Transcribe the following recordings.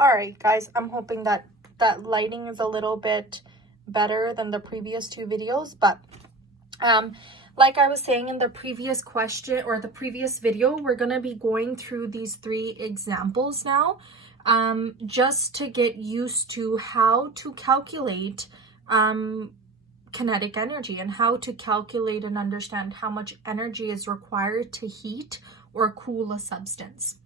All right, guys, I'm hoping that that lighting is a little bit better than the previous two videos, but like I was saying in the previous question or the previous video, we're going to be going through these three examples now, just to get used to how to calculate kinetic energy and how to calculate and understand how much energy is required to heat or cool a substance.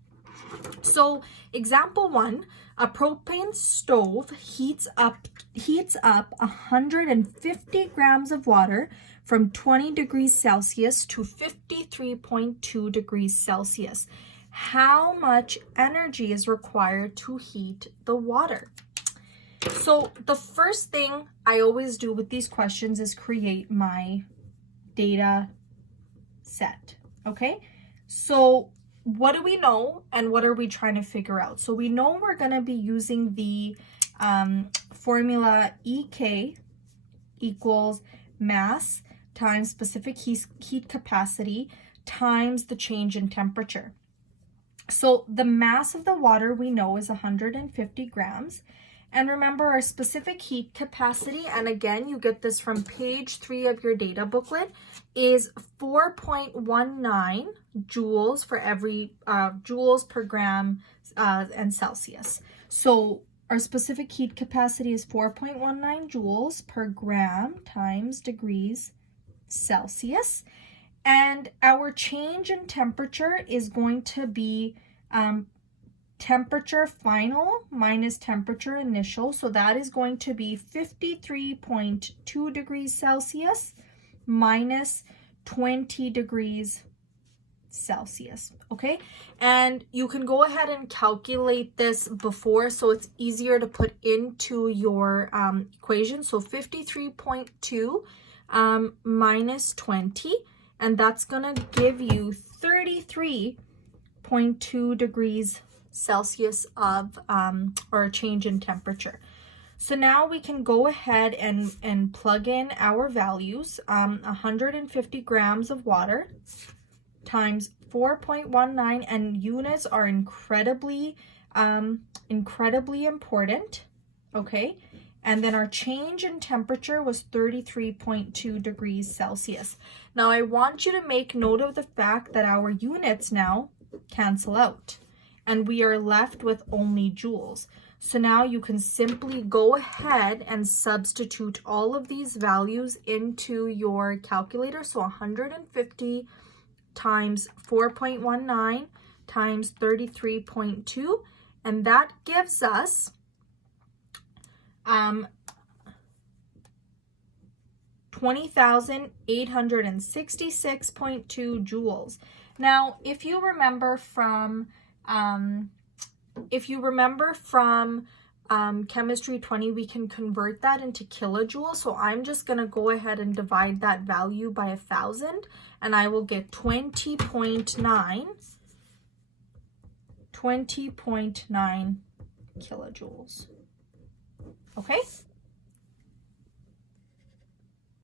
So example 1, a propane stove heats up 150 grams of water from 20 degrees Celsius to 53.2 degrees Celsius. How much energy is required to heat the water? So the first thing I always do with these questions is create my data set, okay? So what do we know and what are we trying to figure out? So we know we're going to be using the formula EK equals mass times specific heat capacity times the change in temperature. So the mass of the water we know is 150 grams. And remember our specific heat capacity, and again, you get this from page 3 of your data booklet, is 4.19 joules for every joules per gram and Celsius. So our specific heat capacity is 4.19 joules per gram times degrees Celsius. And our change in temperature is going to be temperature final minus temperature initial. So that is going to be 53.2 degrees Celsius minus 20 degrees Celsius, okay? And you can go ahead and calculate this before, so it's easier to put into your equation. So 53.2 minus 20, and that's gonna give you 33.2 degrees Celsius of or a change in temperature. So now we can go ahead and plug in our values. 150 grams of water times 4.19, and units are incredibly important, okay? And then our change in temperature was 33.2 degrees Celsius. Now I want you to make note of the fact that our units now cancel out, and we are left with only joules. So now you can simply go ahead and substitute all of these values into your calculator. So 150 times 4.19 times 33.2, and that gives us 20,866.2 joules. Now, if you remember from Chemistry 20, we can convert that into kilojoules. So I'm just going to go ahead and divide that value by 1,000, and I will get 20.9 kilojoules. Okay?